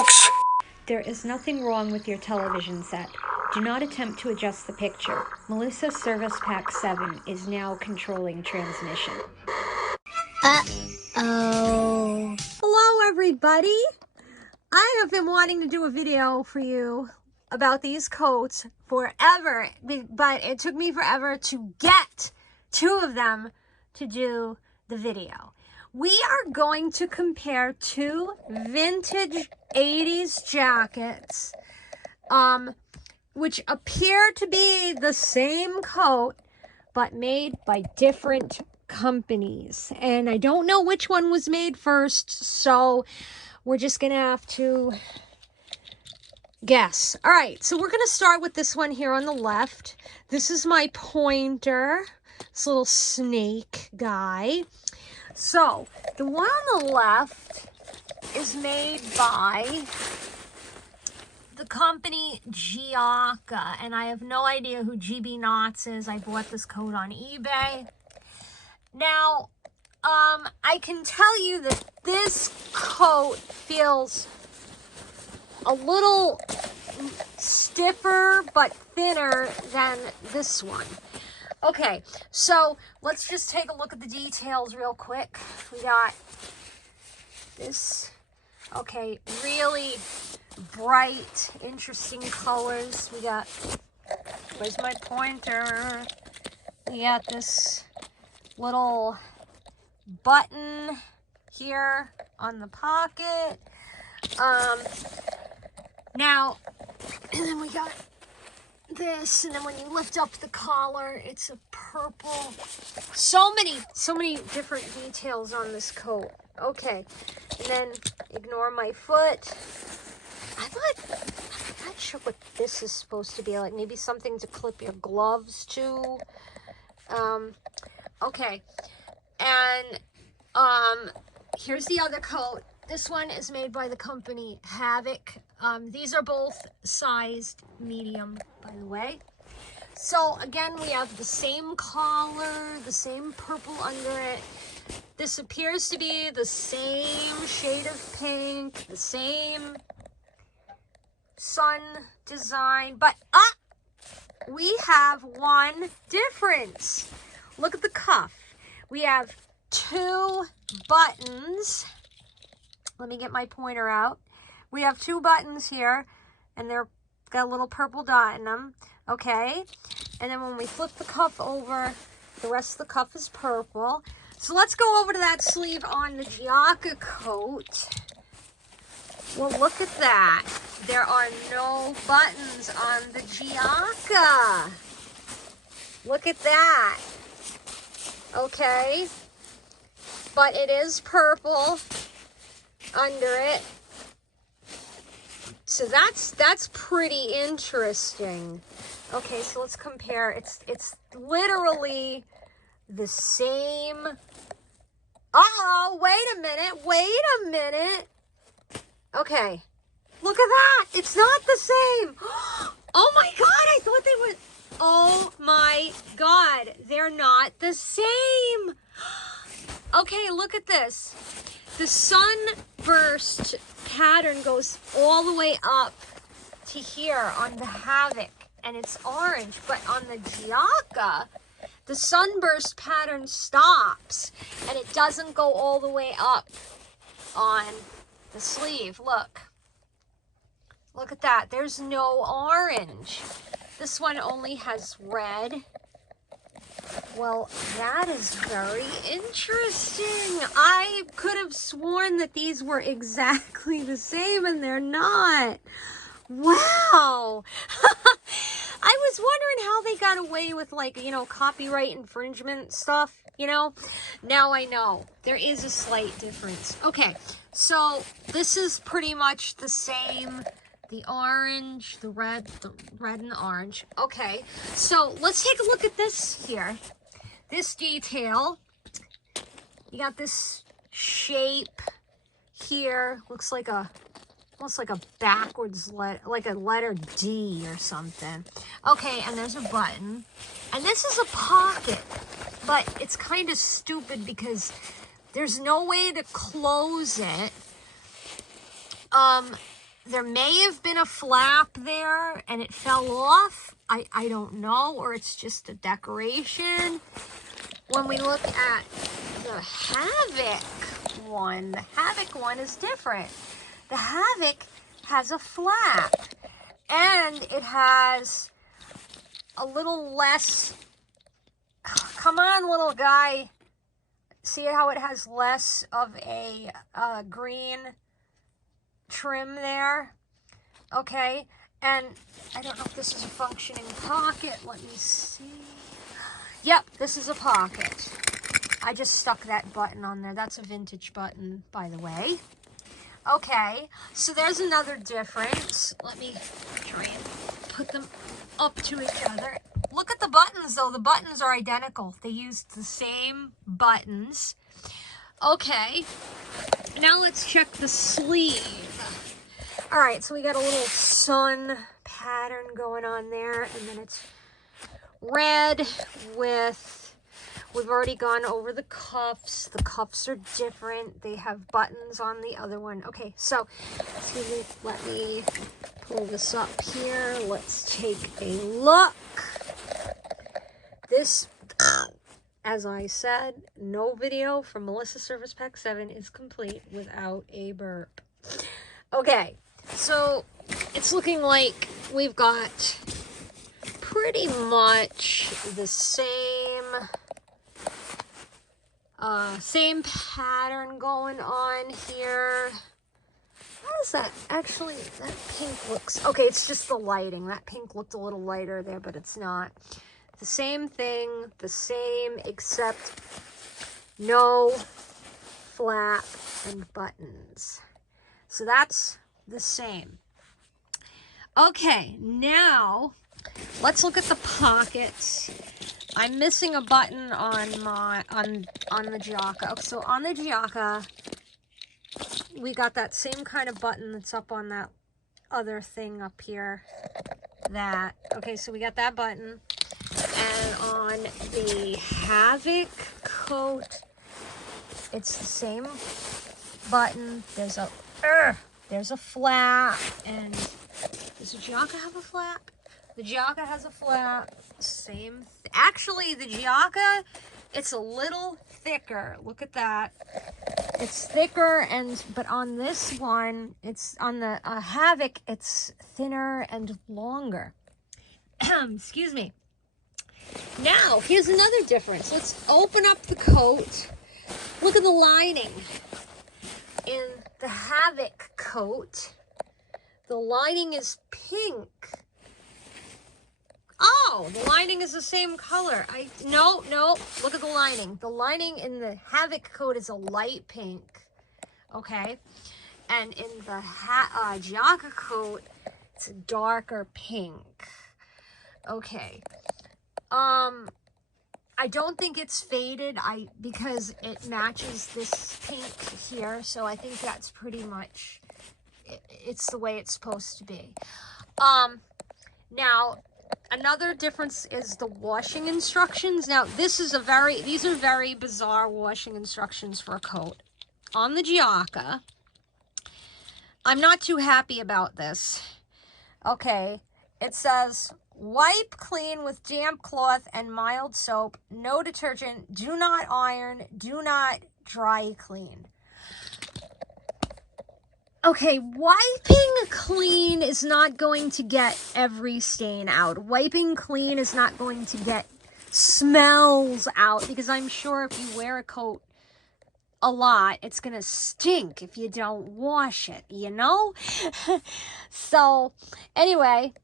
folks. There is nothing wrong with your television set. Do not attempt to adjust the picture. Melissa Service Pack 7 is now controlling transmission. Uh-oh. Hello, everybody. I have been wanting to do a video for you about these coats forever, but it took me forever to get two of them to do the video. We are going to compare two vintage 80s jackets, which appear to be the same coat, but made by different companies. And I don't know which one was made first, so we're just gonna have to guess. All right, so we're gonna start with this one here on the left. This is my pointer, this little snake guy. So the one on the left is made by the company Giacca, and I have no idea who GB Knots is. I bought this coat on eBay. Now, I can tell you that this coat feels a little stiffer but thinner than this one. Okay, so let's just take a look at the details real quick. We got this, okay, really bright, interesting colors. We got, where's my pointer? We got this little button here on the pocket. Now, and then we got this, and then when you lift up the collar, it's a purple. So many different details on this coat. Okay, and then ignore my foot. I'm not sure what this is supposed to be like. Maybe something to clip your gloves to. Okay, and here's the other coat. This one is made by the company Havoc. These are both sized medium, by the way. So again, we have the same collar, the same purple under it. This appears to be the same shade of pink, the same sun design, but we have one difference. Look at the cuff. We have two buttons. Let me get my pointer out. We have two buttons here, and they're got a little purple dot in them. Okay, and then when we flip the cuff over, the rest of the cuff is purple. So let's go over to that sleeve on the Giacca coat. Well, look at that. There are no buttons on the Giacca. Look at that. Okay, but it is purple under it. So that's pretty interesting. Okay, so let's compare. It's literally the same. Uh-oh, wait a minute. Okay, look at that. It's not the same. Oh my God, I thought they were. Oh my God, they're not the same. Okay, look at this. The sunburst pattern goes all the way up to here on the Havoc, and it's orange, but on the Giacca, the sunburst pattern stops, and it doesn't go all the way up on the sleeve. Look at that. There's no orange. This one only has red. Well, that is very interesting. I could have sworn that these were exactly the same, and they're not. Wow. I was wondering how they got away with, like, you know, copyright infringement stuff, you know? Now I know. There is a slight difference. Okay, so this is pretty much the same. The orange, the red and the orange. Okay, so let's take a look at this here. This detail. You got this shape here. Looks like almost like a backwards letter, like a letter D or something. Okay, and there's a button. And this is a pocket, but it's kind of stupid because there's no way to close it. There may have been a flap there and it fell off. I don't know, or it's just a decoration. When we look at the Havoc one is different. The Havoc has a flap and it has a little less, come on little guy, see how it has less of a green trim there? Okay, and I don't know if this is a functioning pocket. Let me see. Yep, this is a pocket. I just stuck that button on there. That's a vintage button, by the way. Okay, so there's another difference. Let me try and put them up to each other. Look at the buttons, though. The buttons are identical. They used the same buttons. Okay, now let's check the sleeve. All right, so we got a little sun pattern going on there, and then it's red with, we've already gone over the cuffs. The cuffs are different. They have buttons on the other one. Okay, so excuse me, let me pull this up here. Let's take a look. This, as I said, no video from Melissa Service Pack 7 is complete without a burp. Okay, so it's looking like we've got pretty much the same pattern going on here. How is that? Actually, that pink looks, okay, it's just the lighting. That pink looked a little lighter there, but it's not. The same thing, the same, except no flap and buttons. So that's the same. Okay, now let's look at the pockets. I'm missing a button on my on the Giacca. Okay, so on the Giacca, we got that same kind of button that's up on that other thing up here. That, okay, so we got that button. And on the Havoc coat, it's the same button. There's a flap, and does the Giacca have a flap? The Giacca has a flap. Same. Actually, the Giacca, it's a little thicker. Look at that. It's thicker, but on this one, it's on the Havoc, it's thinner and longer. Excuse me. Now, here's another difference. Let's open up the coat. Look at the lining. In the Havoc coat, the lining is pink. Oh, the lining is the same color. No, look at the lining. The lining in the Havoc coat is a light pink. Okay? And in the Giacca coat, it's a darker pink. Okay. I don't think it's faded because it matches this pink here, so I think that's pretty much it's the way it's supposed to be. Now another difference is the washing instructions. Now these are very bizarre washing instructions for a coat. On the Giacca, I'm not too happy about this. Okay, it says, wipe clean with damp cloth and mild soap. No detergent. Do not iron. Do not dry clean. Okay, wiping clean is not going to get every stain out. Wiping clean is not going to get smells out, because I'm sure if you wear a coat a lot, it's going to stink if you don't wash it, you know? So, anyway...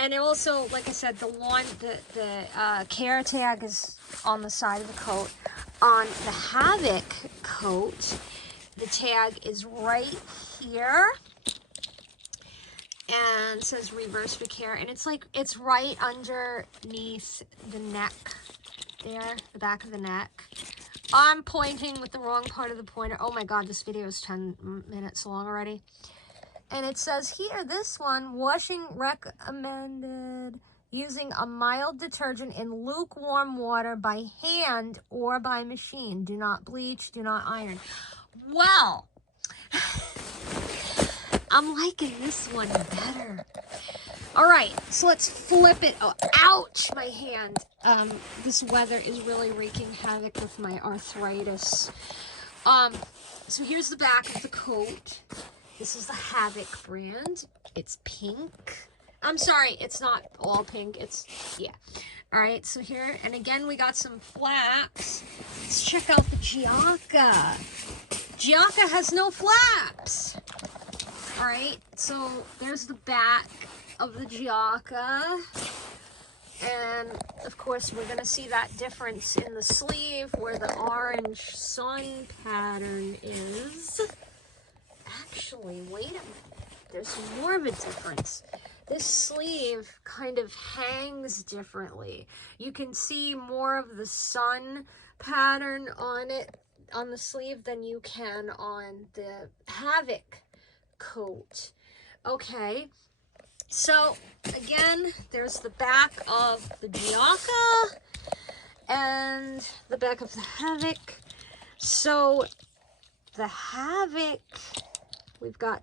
And also, like I said, the care tag is on the side of the coat. On the Havoc coat, the tag is right here. And it says reverse for care. And it's right underneath the neck there, the back of the neck. I'm pointing with the wrong part of the pointer. Oh my God, this video is 10 minutes long already. And it says here, this one, washing recommended using a mild detergent in lukewarm water by hand or by machine. Do not bleach, do not iron. Well, I'm liking this one better. All right, so let's flip it. Oh, ouch, my hand. This weather is really wreaking havoc with my arthritis. So here's the back of the coat. This is the Havoc brand. It's pink. I'm sorry, it's not all pink. It's, yeah. All right, so here, and again, we got some flaps. Let's check out the Giacca. Giacca has no flaps. All right, so there's the back of the Giacca. And of course, we're gonna see that difference in the sleeve where the orange sun pattern is. Actually, wait a minute. There's more of a difference. This sleeve kind of hangs differently. You can see more of the sun pattern on it, on the sleeve, than you can on the Havoc coat. Okay, so again, there's the back of the Giacca and the back of the Havoc. So the Havoc, we've got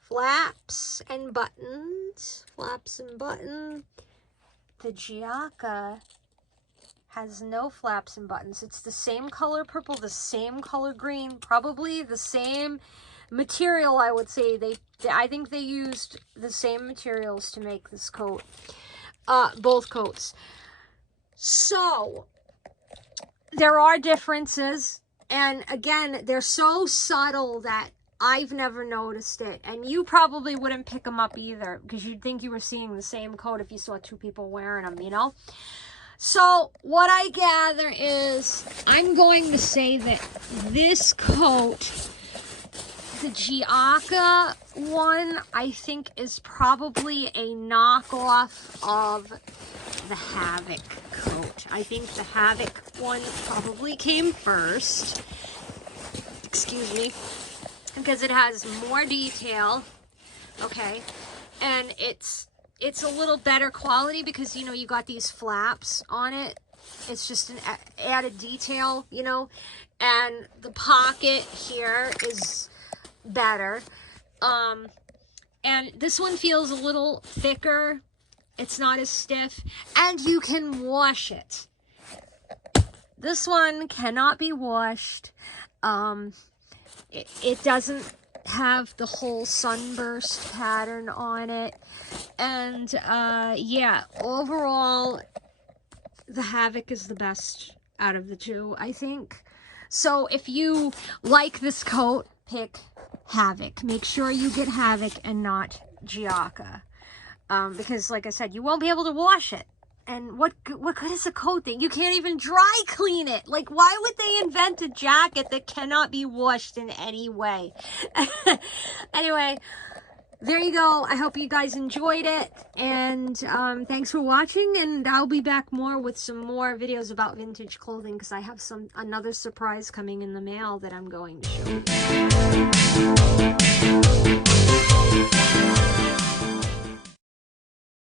flaps and buttons, flaps and button. The Giacca has no flaps and buttons. It's the same color purple, the same color green, probably the same material, I would say. I think they used the same materials to make this coat, both coats. So there are differences, and again, they're so subtle that I've never noticed it, and you probably wouldn't pick them up either, because you'd think you were seeing the same coat if you saw two people wearing them, you know? So what I gather is, I'm going to say that this coat, the Giacca one, I think is probably a knockoff of the Havoc coat. I think the Havoc one probably came first. Excuse me. Because it has more detail, okay, and it's a little better quality because, you know, you got these flaps on it. It's just an added detail, you know, and the pocket here is better. And this one feels a little thicker. It's not as stiff, and you can wash it. This one cannot be washed. It doesn't have the whole sunburst pattern on it. And yeah, overall, the Havoc is the best out of the two, I think. So if you like this coat, pick Havoc. Make sure you get Havoc and not Giacca. Because like I said, you won't be able to wash it. And what good is a coat thing? You can't even dry clean it. Like, why would they invent a jacket that cannot be washed in any way? Anyway, there you go. I hope you guys enjoyed it. And thanks for watching. And I'll be back more with some more videos about vintage clothing, because I have another surprise coming in the mail that I'm going to show.